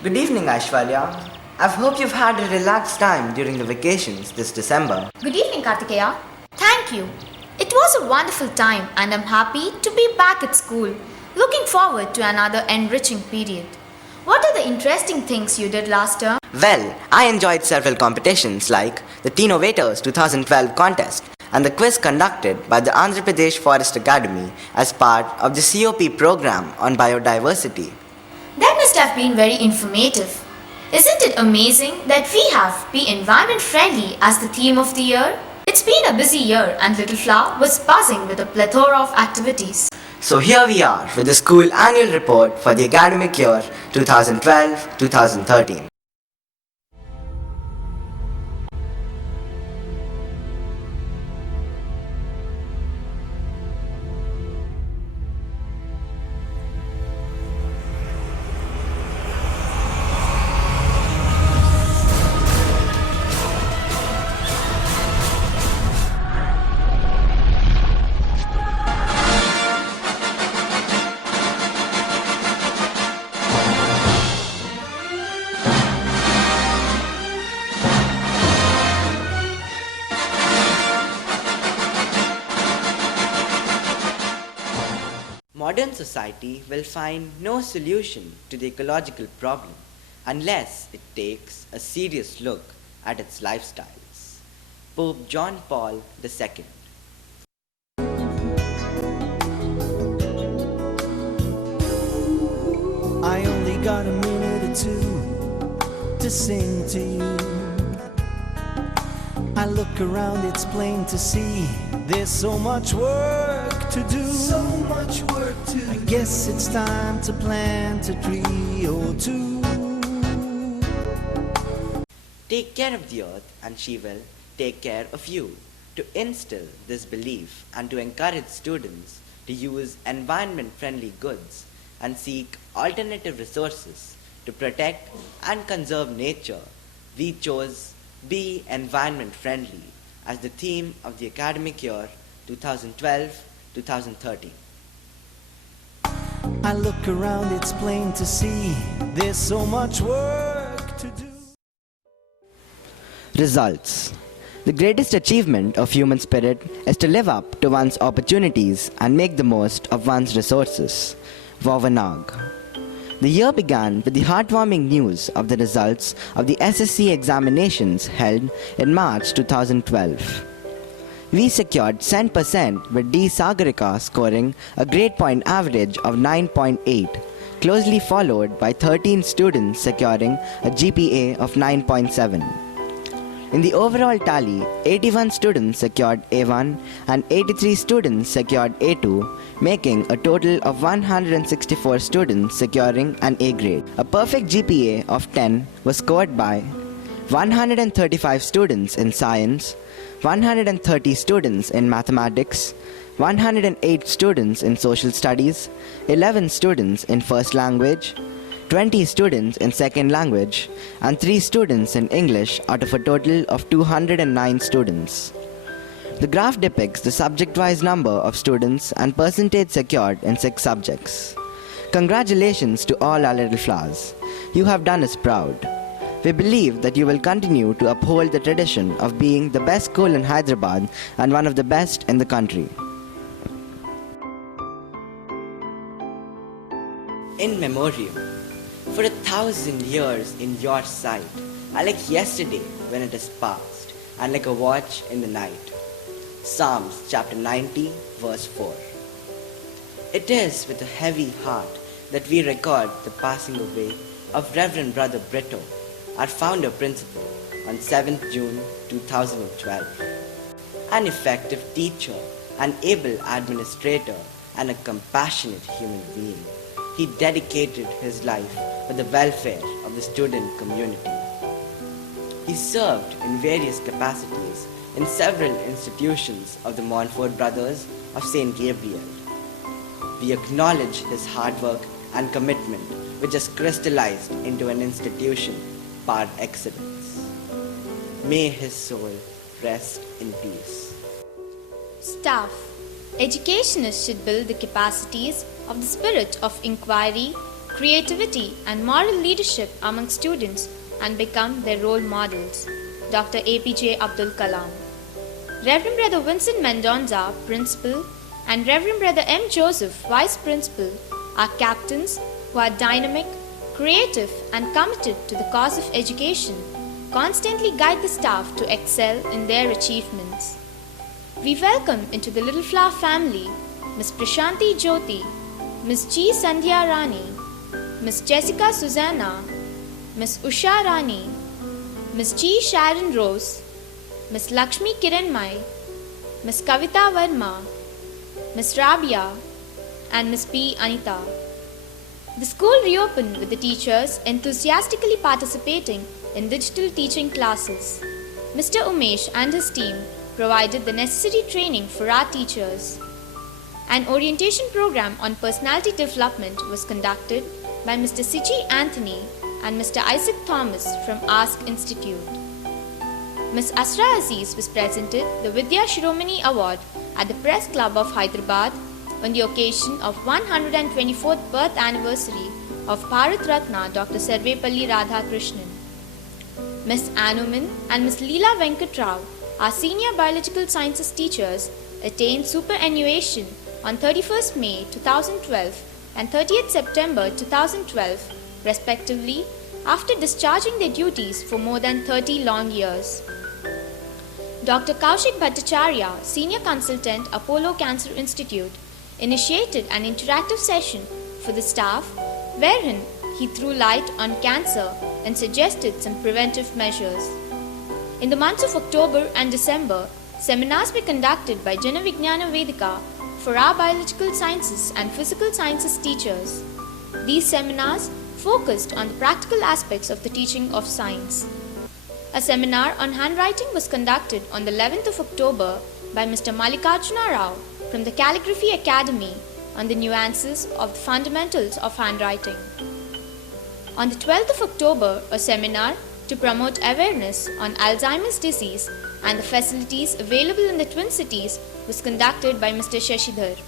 Good evening, Aishwarya. I hope you've had a relaxed time during the vacations this December. Good evening, Kartikeya. Thank you. It was a wonderful time and I'm happy to be back at school. Looking forward to another enriching period. What are the interesting things you did last term? Well, I enjoyed several competitions like the Teenovators 2012 contest and the quiz conducted by the Andhra Pradesh Forest Academy as part of the COP program on biodiversity. That must have been very informative. Isn't it amazing that we have Be Environment Friendly as the theme of the year? It's been a busy year and Little Flower was buzzing with a plethora of activities. So here we are with the school annual report for the academic year 2012-2013. Modern society will find no solution to the ecological problem unless it takes a serious look at its lifestyles. Pope John Paul II. I only got a minute or two to sing to you. I look around, it's plain to see there's so much work to do. So much work to do. I guess it's time to plant a tree or two. Take care of the earth and she will take care of you. To instill this belief and to encourage students to use environment-friendly goods and seek alternative resources to protect and conserve nature, we chose Be Environment Friendly as the theme of the academic year 2012-2013. I look around, it's plain to see there's so much work to do. Results. The greatest achievement of human spirit is to live up to one's opportunities and make the most of one's resources. Vavanag. The year began with the heartwarming news of the results of the SSC examinations held in March 2012. We secured 100% with D. Sagarika scoring a grade point average of 9.8, closely followed by 13 students securing a GPA of 9.7. In the overall tally, 81 students secured A1 and 83 students secured A2, making a total of 164 students securing an A grade. A perfect GPA of 10 was scored by 135 students in science, 130 students in mathematics, 108 students in social studies, 11 students in first language, 20 students in second language, and 3 students in English out of a total of 209 students. The graph depicts the subject-wise number of students and percentage secured in 6 subjects. Congratulations to all our little flowers. You have done us proud. We believe that you will continue to uphold the tradition of being the best school in Hyderabad and one of the best in the country. In memoriam. For 1,000 years in your sight, are like yesterday when it is past, and like a watch in the night. Psalms chapter 90, verse 4. It is with a heavy heart that we record the passing away of Reverend Brother Brito, our founder principal, on 7th June 2012. An effective teacher, an able administrator, and a compassionate human being. He dedicated his life for the welfare of the student community. He served in various capacities in several institutions of the Montfort Brothers of St. Gabriel. We acknowledge his hard work and commitment, which has crystallized into an institution par excellence. May his soul rest in peace. Staff. Educationists should build the capacities of the spirit of inquiry, creativity and moral leadership among students and become their role models. Dr. APJ Abdul Kalam. Reverend Brother Vincent Mendonza, Principal, and Reverend Brother M. Joseph, Vice Principal, are captains who are dynamic, creative, and committed to the cause of education, constantly guide the staff to excel in their achievements. We welcome into the Little Flower family Ms. Prashanti Jyoti, Ms. G. Sandhya Rani, Ms. Jessica Susanna, Ms. Usha Rani, Ms. G. Sharon Rose, Ms. Lakshmi Kiranmai, Ms. Kavita Verma, Ms. Rabia, and Ms. P. Anita. The school reopened with the teachers enthusiastically participating in digital teaching classes. Mr. Umesh and his team provided the necessary training for our teachers. An orientation program on personality development was conducted by Mr. Siji Anthony and Mr. Isaac Thomas from Ask Institute. Ms. Asra Aziz was presented the Vidya Shiromani Award at the Press Club of Hyderabad on the occasion of 124th birth anniversary of Bharat Ratna Dr. Sarvepalli Radhakrishnan. Ms. Anuman and Ms. Leela Venkatrao, our senior biological sciences teachers, attained superannuation on 31st May 2012 and 30th September 2012, respectively, after discharging their duties for more than 30 long years. Dr. Kaushik Bhattacharya, Senior Consultant, Apollo Cancer Institute, initiated an interactive session for the staff wherein he threw light on cancer and suggested some preventive measures. In the months of October and December, seminars were conducted by Jana Vijnana Vedika for our biological sciences and physical sciences teachers. These seminars focused on the practical aspects of the teaching of science. A seminar on handwriting was conducted on the 11th of October by Mr. Mallikarjuna Rao from the Calligraphy Academy on the nuances of the fundamentals of handwriting. On the 12th of October, a seminar to promote awareness on Alzheimer's disease and the facilities available in the Twin Cities was conducted by Mr. Shashidhar.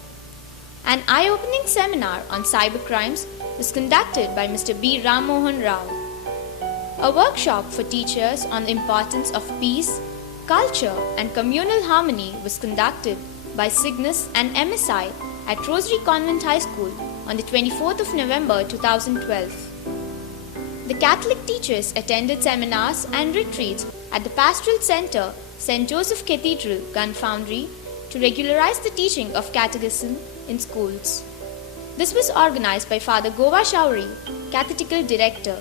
An eye-opening seminar on cybercrimes was conducted by Mr. B. Ram Mohan Rao. A workshop for teachers on the importance of peace, culture and communal harmony was conducted by Cygnus and MSI at Rosary Convent High School on the 24th of November 2012. The Catholic teachers attended seminars and retreats at the Pastoral Center, St. Joseph Cathedral, Gun Foundry, to regularize the teaching of catechism in schools. This was organized by Father Gova Shauri, Catechetical Director.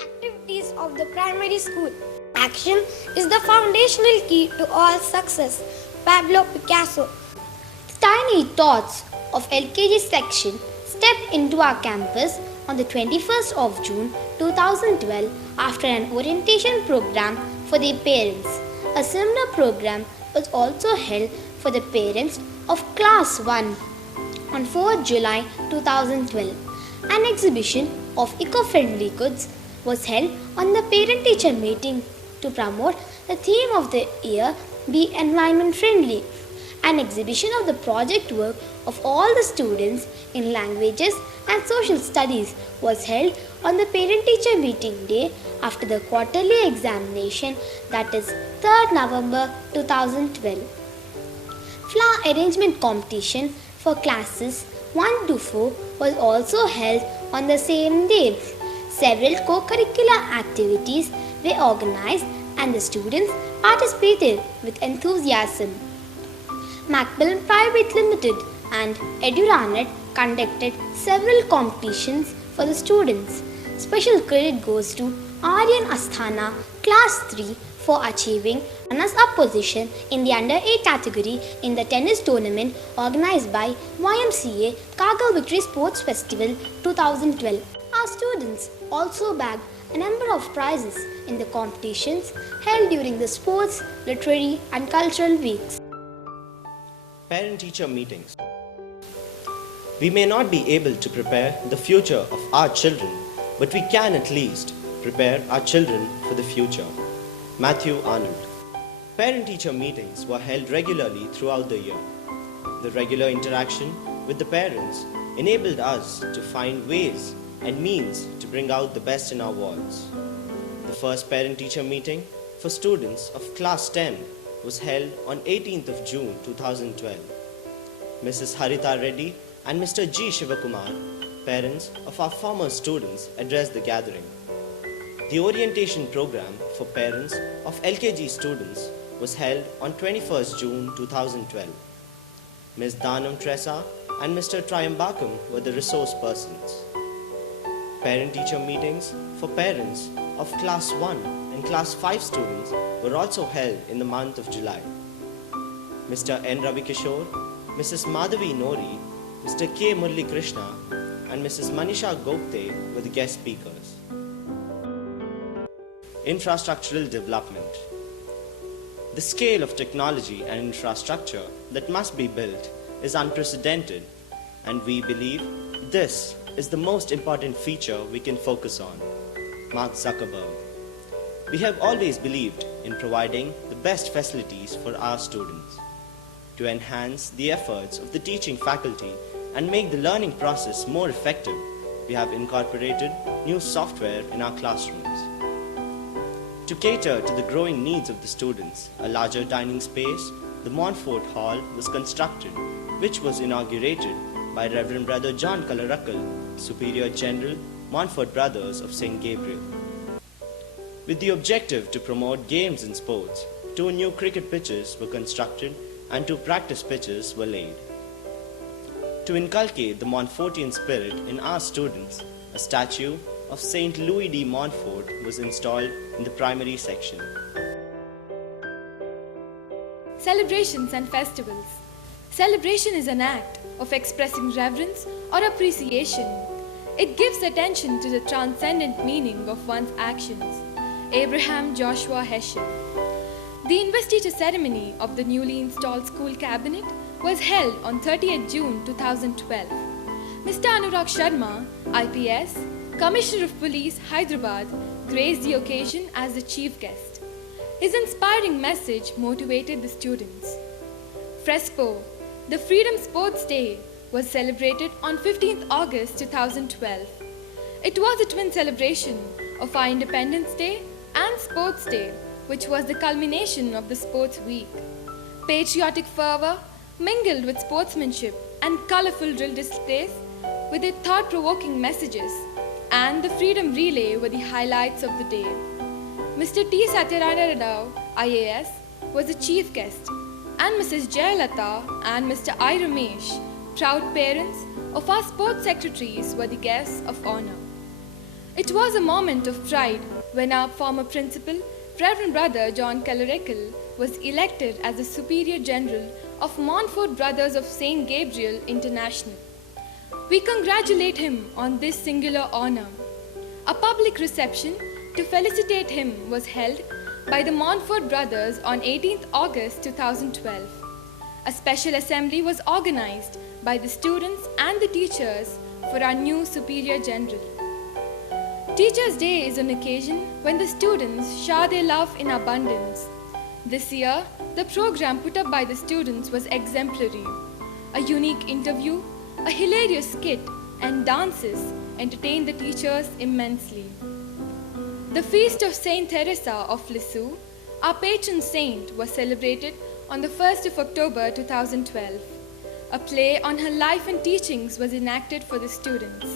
Activities of the primary school. Action is the foundational key to all success. Pablo Picasso. The tiny tots of LKG section stepped into our campus on the 21st of June 2012 after an orientation program for their parents. A similar program was also held for the parents of Class 1 on 4 July 2012. An exhibition of eco-friendly goods was held on the parent-teacher meeting to promote the theme of the year, Be Environment Friendly. An exhibition of the project work of all the students in languages and social studies was held on the parent-teacher meeting day after the quarterly examination, that is 3rd November 2012. Flower arrangement competition for classes 1 to 4 was also held on the same day. Several co-curricular activities were organized and the students participated with enthusiasm. Macmillan Private Limited and EduRanet conducted several competitions for the students. Special credit goes to Aryan Asthana Class 3 for achieving runners-up position in the Under 8 category in the tennis tournament organized by YMCA Kargil Victory Sports Festival 2012. Our students also bagged a number of prizes in the competitions held during the sports, literary and cultural weeks. Parent-teacher meetings. We may not be able to prepare the future of our children, but we can at least prepare our children for the future. Matthew Arnold. Parent-teacher meetings were held regularly throughout the year. The regular interaction with the parents enabled us to find ways and means to bring out the best in our wards. The first parent-teacher meeting for students of Class 10 was held on 18th of June 2012. Mrs. Harita Reddy and Mr. G. Shivakumar, parents of our former students, addressed the gathering. The orientation program for parents of LKG students was held on 21st June 2012. Ms. Danam Tressa and Mr. Triambakam were the resource persons. Parent-teacher meetings for parents of Class 1 and Class 5 students were also held in the month of July. Mr. N. Ravi Kishore, Mrs. Madhavi Nori, Mr. K. Murli Krishna, and Mrs. Manisha Gopte were the guest speakers. Infrastructural development. The scale of technology and infrastructure that must be built is unprecedented, and we believe this is the most important feature we can focus on. Mark Zuckerberg. We have always believed in providing the best facilities for our students. To enhance the efforts of the teaching faculty and make the learning process more effective, we have incorporated new software in our classrooms. To cater to the growing needs of the students, a larger dining space, the Montfort Hall, was constructed, which was inaugurated by Reverend Brother John Kalarakkal, Superior General, Montfort Brothers of St. Gabriel. With the objective to promote games and sports, 2 new cricket pitches were constructed and 2 practice pitches were laid. To inculcate the Montfortian spirit in our students, a statue of Saint Louis de Montfort was installed in the primary section. Celebrations and festivals. Celebration is an act of expressing reverence or appreciation. It gives attention to the transcendent meaning of one's actions. Abraham Joshua Heschel. The investiture ceremony of the newly installed school cabinet was held on 30th June 2012. Mr. Anurag Sharma, IPS, Commissioner of Police, Hyderabad, graced the occasion as the chief guest. His inspiring message motivated the students. FRESPO, the Freedom Sports Day, was celebrated on 15th August 2012. It was a twin celebration of our Independence Day and Sports Day, which was the culmination of the sports week. Patriotic fervor mingled with sportsmanship and colorful drill displays with their thought-provoking messages, and the Freedom Relay were the highlights of the day. Mr. T. Satyarayana Rao, IAS, was the chief guest, and Mrs. Jayalata and Mr. I. Ramesh, proud parents of our sports secretaries, were the guests of honor. It was a moment of pride when our former principal, Reverend Brother John Kalarakkal, was elected as the Superior General of Montfort Brothers of St. Gabriel International. We congratulate him on this singular honor. A public reception to felicitate him was held by the Montfort Brothers on 18th August 2012. A special assembly was organized by the students and the teachers for our new Superior General. Teachers' Day is an occasion when the students shower their love in abundance. This year, the program put up by the students was exemplary. A unique interview, a hilarious skit, and dances entertained the teachers immensely. The feast of Saint Teresa of Lisieux, our patron saint, was celebrated on the 1st of October 2012. A play on her life and teachings was enacted for the students.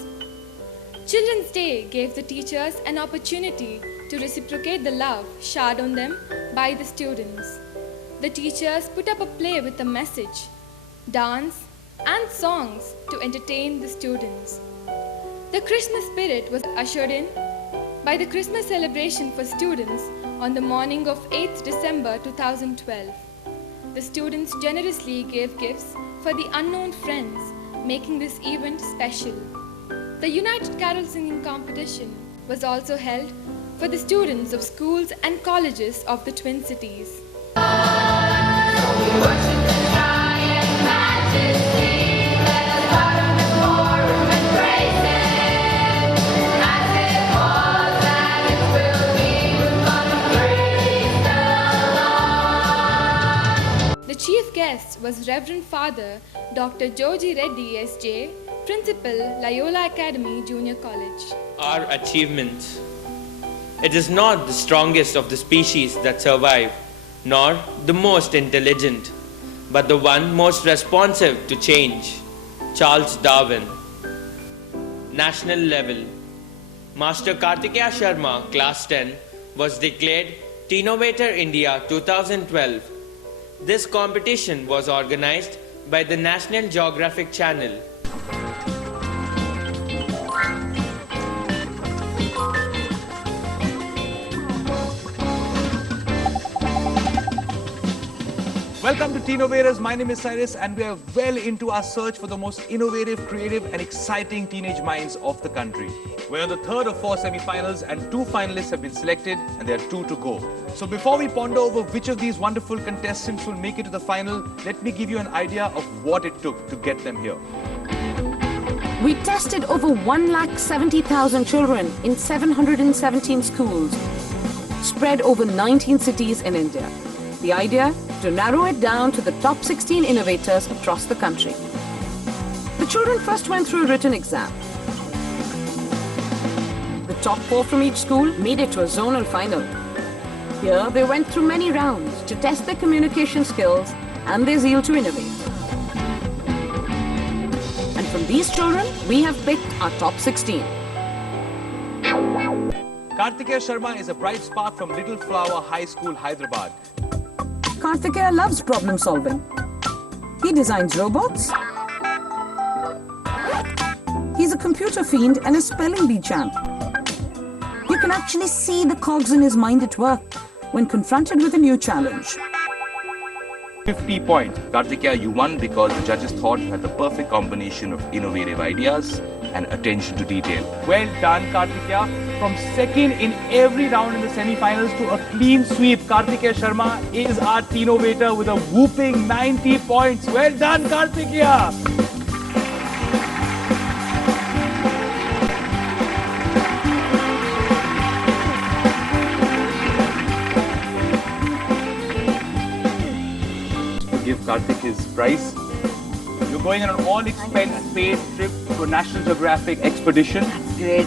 Children's Day gave the teachers an opportunity to reciprocate the love showered on them by the students. The teachers put up a play with a message, dance, and songs to entertain the students. The Christmas spirit was ushered in by the Christmas celebration for students on the morning of 8th December 2012. The students generously gave gifts for the unknown friends, making this event special. The United Carol Singing Competition was also held for the students of schools and colleges of the Twin Cities. The chief guest was Reverend Father Dr. Joji Reddy S.J. Principal, Loyola Academy Junior College. Our achievements. It is not the strongest of the species that survive, nor the most intelligent, but the one most responsive to change. Charles Darwin. National level. Master Kartikeya Sharma, Class 10, was declared Teenovator India 2012. This competition was organized by the National Geographic Channel. Welcome to Teenovators. My name is Cyrus and we are well into our search for the most innovative, creative and exciting teenage minds of the country. We're on the third of 4 semi-finals and 2 finalists have been selected and there are 2 to go. So before we ponder over which of these wonderful contestants will make it to the final, let me give you an idea of what it took to get them here. We tested over 170,000 children in 717 schools, spread over 19 cities in India. The idea? To narrow it down to the top 16 innovators across the country. The children first went through a written exam. The top 4 from each school made it to a zonal final. Here, they went through many rounds to test their communication skills and their zeal to innovate. And from these children, we have picked our top 16. Kartikeya Sharma is a bright spark from Little Flower High School, Hyderabad. Kartikeya loves problem solving. He designs robots. He's a computer fiend and a spelling bee champ. You can actually see the cogs in his mind at work when confronted with a new challenge. 50 points. Kartikeya, you won because the judges thought you had the perfect combination of innovative ideas and attention to detail. Well done, Kartikeya. From second in every round in the semi-finals to a clean sweep, Kartikeya Sharma is our Teenovator with a whooping 90 points. Well done, Kartikeya. Give Kartik his prize. You're going on an all-expense paid trip to a National Geographic expedition. That's great.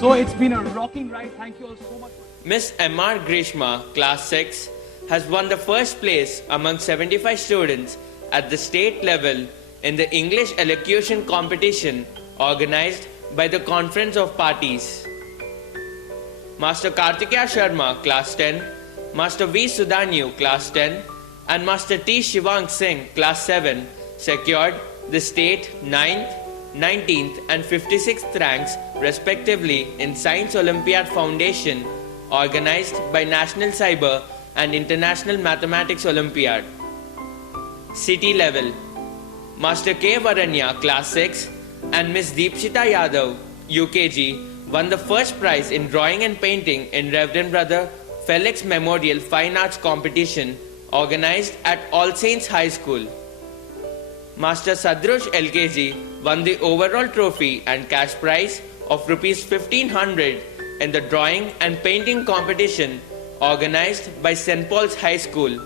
So it's been a rocking ride. Thank you all so much. Miss M.R. Grishma, Class 6, has won the first place among 75 students at the state level in the English elocution competition organized by the Conference of Parties. Master Kartikeya Sharma, Class 10, Master V. Sudhanyu, Class 10, and Master T. Shivang Singh, Class 7, secured the state 9th, 19th and 56th ranks respectively in Science Olympiad Foundation organized by National Cyber and International Mathematics Olympiad. City level. Master K. Varanya, Class 6 and Miss Deepshita Yadav, UKG, won the first prize in drawing and painting in Reverend Brother Felix Memorial Fine Arts Competition organized at All Saints High School. Master Sadrush LKG won the overall trophy and cash prize of Rs 1500 in the drawing and painting competition organized by St. Paul's High School.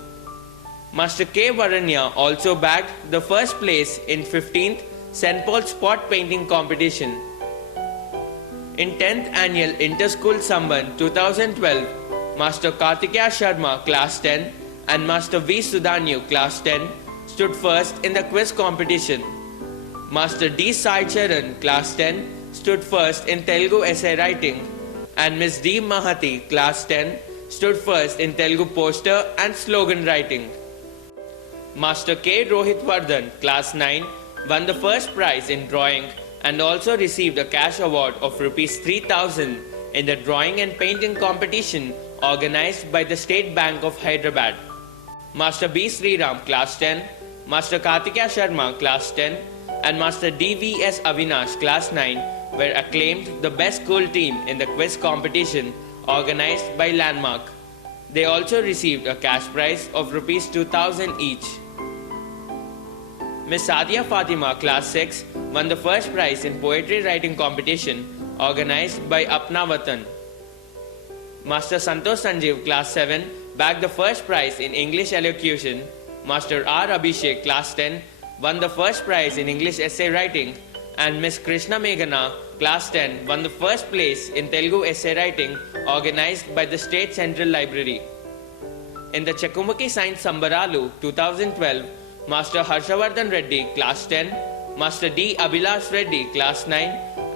Master K. Varanya also bagged the first place in 15th St. Paul's Spot Painting Competition. In 10th Annual Inter-School Samban 2012, Master Kartikeya Sharma, Class 10 and Master V. Sudhanyu, Class 10, stood first in the quiz competition. Master D. Sai Charan, Class 10, stood first in Telugu essay writing, and Miss D. Mahati, Class 10, stood first in Telugu poster and slogan writing. Master K. Rohit Vardhan, Class 9, won the first prize in drawing and also received a cash award of Rs 3,000 in the drawing and painting competition organized by the State Bank of Hyderabad. Master B. Sriram, Class 10, Master Kartikeya Sharma, Class 10, and Master D.V.S. Avinash, Class 9, were acclaimed the best school team in the quiz competition organized by Landmark. They also received a cash prize of Rs 2,000 each. Miss Sadia Fatima, Class 6, won the first prize in poetry writing competition organized by Apna Watan. Master Santosh Sanjeev, Class 7, bagged the first prize in English elocution. Master R. Abhishek, Class 10, won the first prize in English essay writing, and Miss Krishna Meghana, Class 10, won the first place in Telugu essay writing organized by the State Central Library. In the Chakumaki Science Sambaralu 2012, Master Harshavardhan Reddy, Class 10, Master D. Abhilash Reddy, Class 9,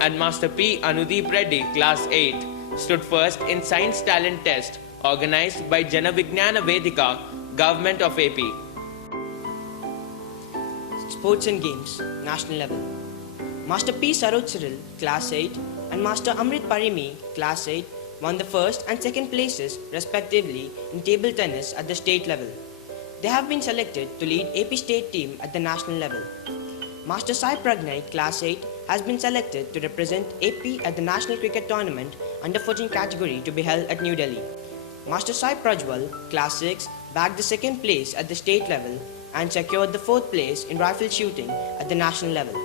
and Master P. Anudeep Reddy, Class 8, stood first in Science Talent Test organized by Janavijnana Vedika, Government of AP. Sports and Games, National Level. Master P. Saroj Cyril, Class 8, and Master Amrit Parimi, Class 8, won the first and second places respectively in table tennis at the state level. They have been selected to lead AP state team at the national level. Master Sai Pragnay, Class 8, has been selected to represent AP at the National Cricket Tournament under 14 category to be held at New Delhi. Master Sai Prajwal, Class 6, bagged the second place at the state level and secured the fourth place in rifle shooting at the national level.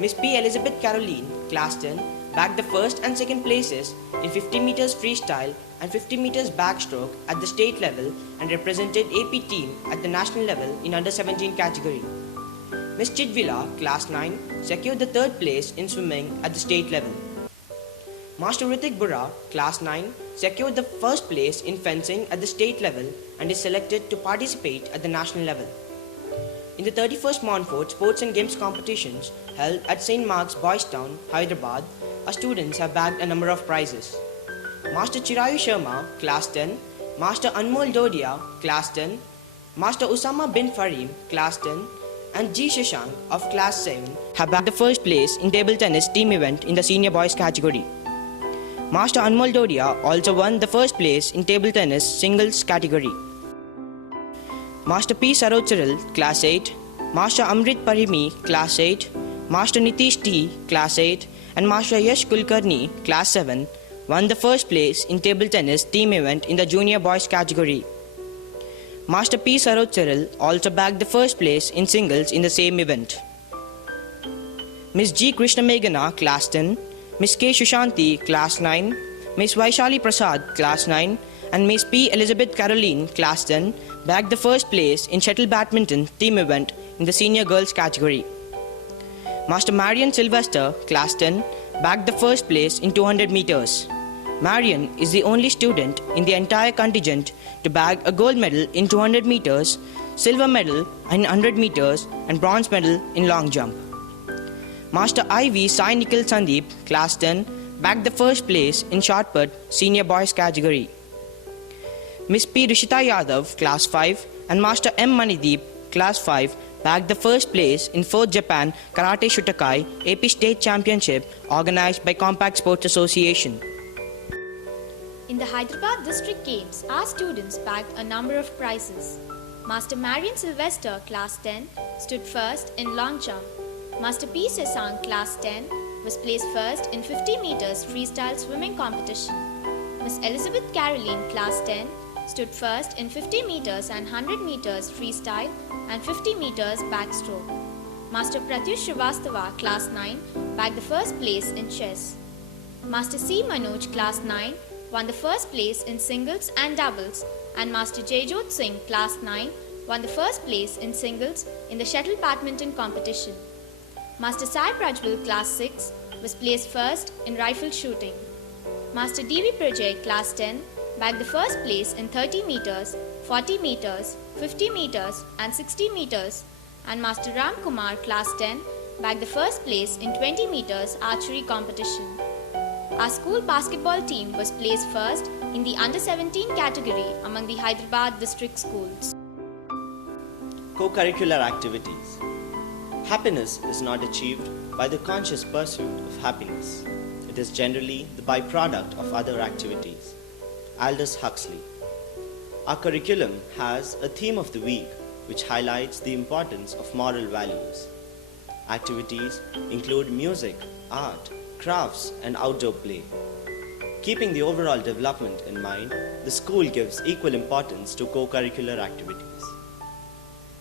Miss P. Elizabeth Caroline, Class 10, bagged the first and second places in 50 meters freestyle and 50 meters backstroke at the state level and represented AP team at the national level in under 17 category. Miss Chidvila, Class 9, secured the third place in swimming at the state level. Master Ritik Bura, Class 9, secured the first place in fencing at the state level and is selected to participate at the national level. In the 31st Montfort Sports and Games competitions held at St. Mark's Boys Town, Hyderabad, our students have bagged a number of prizes. Master Chirayu Sharma, Class 10, Master Anmol Dodia, Class 10, Master Usama bin Farim, Class 10, and G. Shashank of Class 7 have bagged the first place in table tennis team event in the senior boys category. Master Anmol Dodia also won the first place in table tennis singles category. Master P. Saroj Cyril, Class 8, Master Amrit Parimi, Class 8, Master Nitish T, Class 8, and Master Yash Kulkarni, Class 7, won the first place in table tennis team event in the junior boys category. Master P. Saroj Cyril also bagged the first place in singles in the same event. Miss G. Krishna Meghana, Class 10, Miss K. Shushanti, Class 9, Miss Vaishali Prasad, Class 9, and Miss P. Elizabeth Caroline, Class 10, bagged the first place in shuttle badminton team event in the senior girls category. Master Marian Sylvester, Class 10, bagged the first place in 200 meters. Marian is the only student in the entire contingent to bag a gold medal in 200 meters, silver medal in 100 meters, and bronze medal in long jump. Master IV Sai Nikhil Sandeep, Class 10, bagged the first place in shot put senior boys category. Miss P. Rishita Yadav, Class 5, and Master M. Manideep, Class 5, bagged the first place in 4th Japan Karate Shutakai AP State Championship organized by Compact Sports Association. In the Hyderabad District Games, our students bagged a number of prizes. Master Marian Sylvester, Class 10, stood first in long jump. Master P. Sesang, Class 10, was placed first in 50 meters freestyle swimming competition. Miss Elizabeth Caroline, Class 10, stood first in 50 meters and 100 meters freestyle and 50 meters backstroke. Master Pratyush Srivastava, Class 9, bagged the first place in chess. Master C. Manoj, Class 9, won the first place in singles and doubles, and Master Jayjot Singh, Class 9, won the first place in singles in the shuttle badminton competition. Master Sai Prajwal, Class 6, was placed first in rifle shooting. Master D.V. Prajay, Class 10, bagged the first place in 30 meters, 40 meters, 50 meters, and 60 meters, and Master Ram Kumar, Class 10, bagged the first place in 20 meters archery competition. Our school basketball team was placed first in the under 17 category among the Hyderabad district schools. Co-curricular activities. Happiness is not achieved by the conscious pursuit of happiness. It is generally the byproduct of other activities. Aldous Huxley. Our curriculum has a theme of the week which highlights the importance of moral values. Activities include music, art, crafts, and outdoor play. Keeping the overall development in mind, the school gives equal importance to co-curricular activities.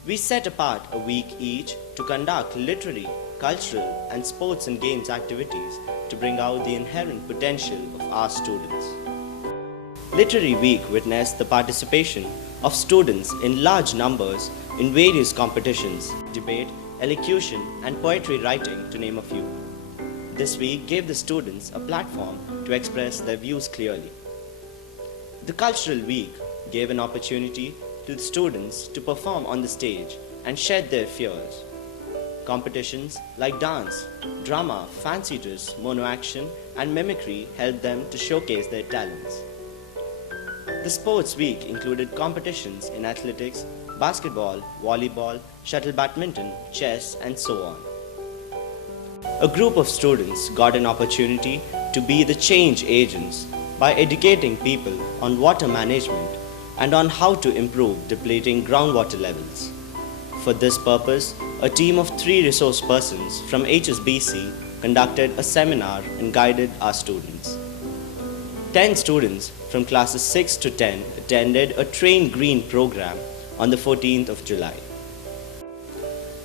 We set apart a week each to conduct literary, cultural, and sports and games activities to bring out the inherent potential of our students. Literary Week witnessed the participation of students in large numbers in various competitions, debate, elocution, and poetry writing, to name a few. This week gave the students a platform to express their views clearly. The Cultural Week gave an opportunity to the students to perform on the stage and shed their fears. Competitions like dance, drama, fancy dress, mono action, and mimicry helped them to showcase their talents. The Sports Week included competitions in athletics, basketball, volleyball, shuttle badminton, chess, and so on. A group of students got an opportunity to be the change agents by educating people on water management and on how to improve depleting groundwater levels. For this purpose, a team of 3 resource persons from HSBC conducted a seminar and guided our students. 10 students from classes 6 to 10 attended a Train Green program on the 14th of July.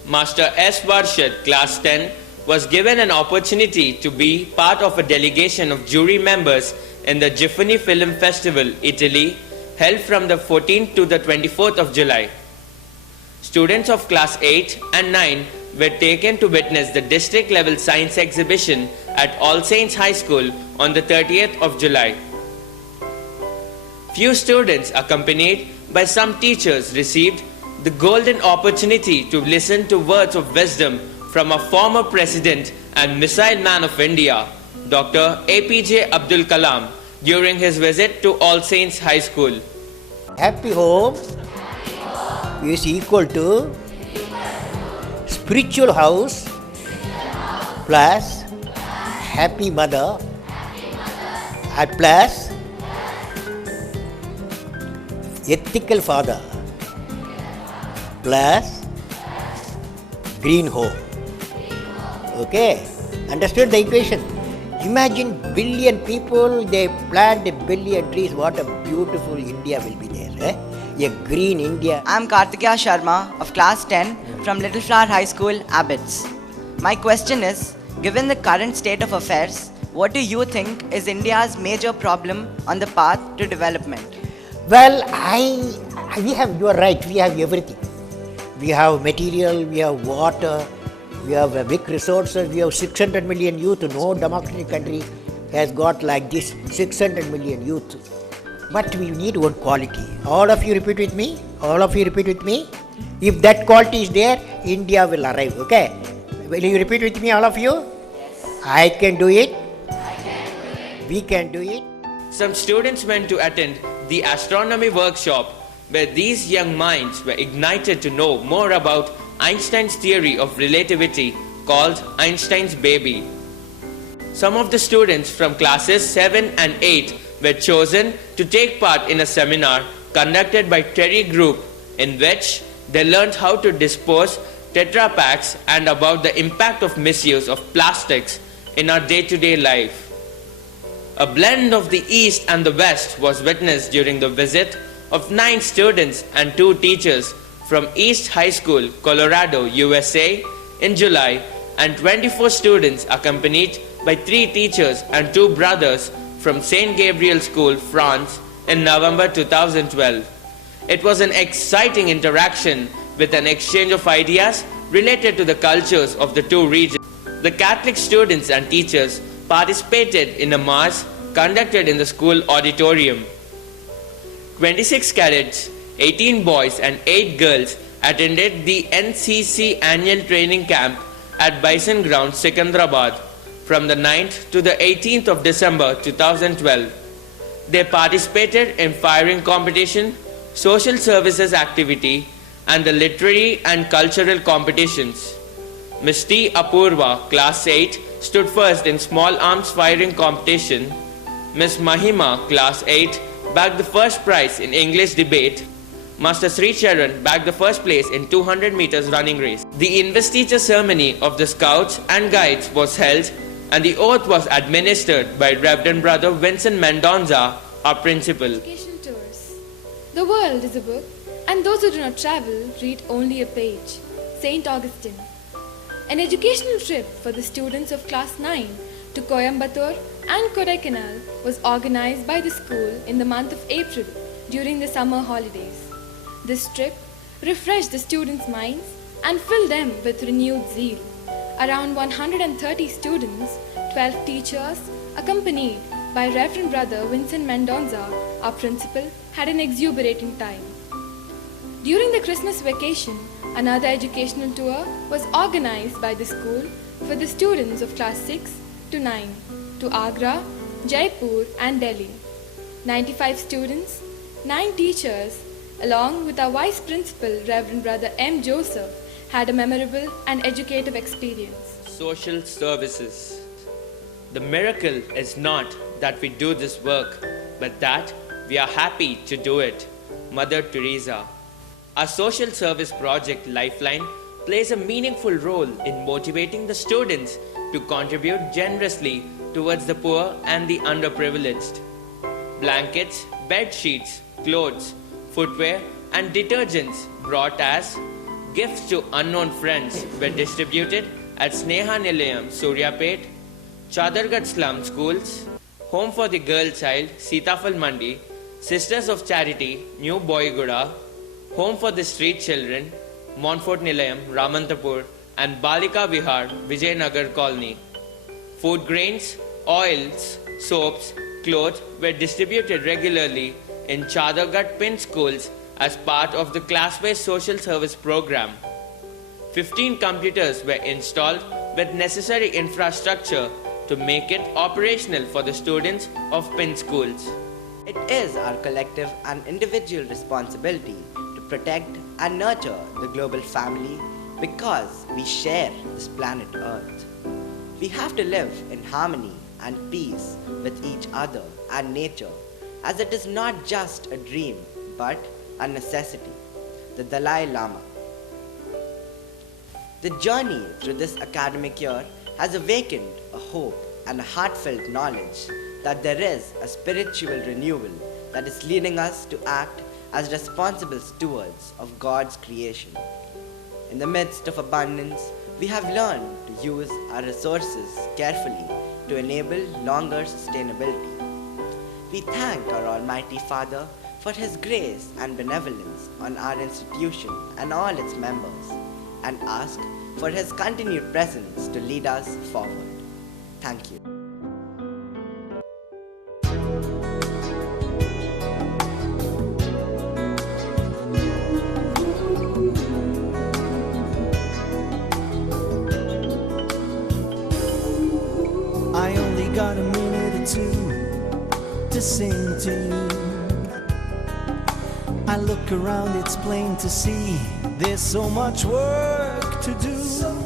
Master S. Varshad, class 10, was given an opportunity to be part of a delegation of jury members in the Giffoni Film Festival, Italy, held from the 14th to the 24th of July. Students of class 8 and 9 were taken to witness the district level science exhibition at All Saints High School on the 30th of July. Few students, accompanied by some teachers, received the golden opportunity to listen to words of wisdom from a former president and missile man of India, Dr. APJ Abdul Kalam, during his visit to All Saints High School. Happy home is equal to spiritual house plus happy mother plus ethical father plus green home. Okay, understood the equation? Imagine billion people, they plant a billion trees, what a beautiful India will be there. A green India. I'm Kartikeya Sharma of class 10 from Little Flower High School, Abbots. My question is, given the current state of affairs, what do you think is India's major problem on the path to development? Well, you are right, we have everything. We have material, we have water, we have big resources, we have 600 million youth. No democratic country has got like this 600 million youth. But we need one quality. All of you repeat with me. All of you repeat with me. If that quality is there, India will arrive. Okay? Will you repeat with me, all of you? Yes. I can do it. We can do it. Some students went to attend the astronomy workshop, where these young minds were ignited to know more about Einstein's theory of relativity called Einstein's baby. Some of the students from classes 7 and 8 were chosen to take part in a seminar conducted by Terry Group, in which they learned how to dispose Tetra Paks and about the impact of misuse of plastics in our day-to-day life. A blend of the East and the West was witnessed during the visit of 9 students and 2 teachers from East High School, Colorado, USA in July, and 24 students accompanied by 3 teachers and 2 brothers from St. Gabriel School, France in November 2012. It was an exciting interaction with an exchange of ideas related to the cultures of the 2 regions. The Catholic students and teachers participated in a mass conducted in the school auditorium. 26 cadets, 18 boys and 8 girls attended the NCC annual training camp at Bison Ground, Secunderabad from the 9th to the 18th of December 2012. They participated in firing competition, social services activity, and the literary and cultural competitions. Ms. T. Apurva, class 8, stood first in small arms firing competition. Ms. Mahima, class 8, bagged the first prize in English debate. Master Sri Charan bagged the first place in 200 meters running race. The investiture ceremony of the Scouts and Guides was held, and the oath was administered by Reverend Brother Vincent Mendonza, our principal. Education tours. The world is a book, and those who do not travel read only a page. St. Augustine. An educational trip for the students of class 9 to Coimbatore and Kodaikanal was organized by the school in the month of April during the summer holidays. This trip refresh the students' minds, and fill them with renewed zeal. Around 130 students, 12 teachers, accompanied by Reverend Brother Vincent Mendonza, our principal, had an exuberating time. During the Christmas vacation, another educational tour was organized by the school for the students of class 6 to 9 to Agra, Jaipur and Delhi. 95 students, 9 teachers, along with our Vice Principal Reverend Brother M. Joseph, had a memorable and educative experience. Social services. The miracle is not that we do this work, but that we are happy to do it. Mother Teresa. Our social service project Lifeline plays a meaningful role in motivating the students to contribute generously towards the poor and the underprivileged. Blankets, bed sheets, clothes, footwear and detergents brought as gifts to unknown friends were distributed at Sneha Nilayam, Suryapet, Chadargarh Slum Schools, Home for the Girl Child, Sitafal Mandi, Sisters of Charity, New Boyguda, Home for the Street Children, Montfort Nilayam, Ramantapur, and Balika Vihar, Vijaynagar Colony. Food grains, oils, soaps, clothes were distributed regularly in Chadargarh Pin schools as part of the class-based social service program. 15 computers were installed with necessary infrastructure to make it operational for the students of Pin schools. It is our collective and individual responsibility to protect and nurture the global family because we share this planet Earth. We have to live in harmony and peace with each other and nature, as it is not just a dream but a necessity. The Dalai Lama. The journey through this academic year has awakened a hope and a heartfelt knowledge that there is a spiritual renewal that is leading us to act as responsible stewards of God's creation. In the midst of abundance, we have learned to use our resources carefully to enable longer sustainability. We thank our Almighty Father for His grace and benevolence on our institution and all its members, and ask for His continued presence to lead us forward. Thank you. I only got a minute or two to sing to you. I look around, it's plain to see there's so much work to do.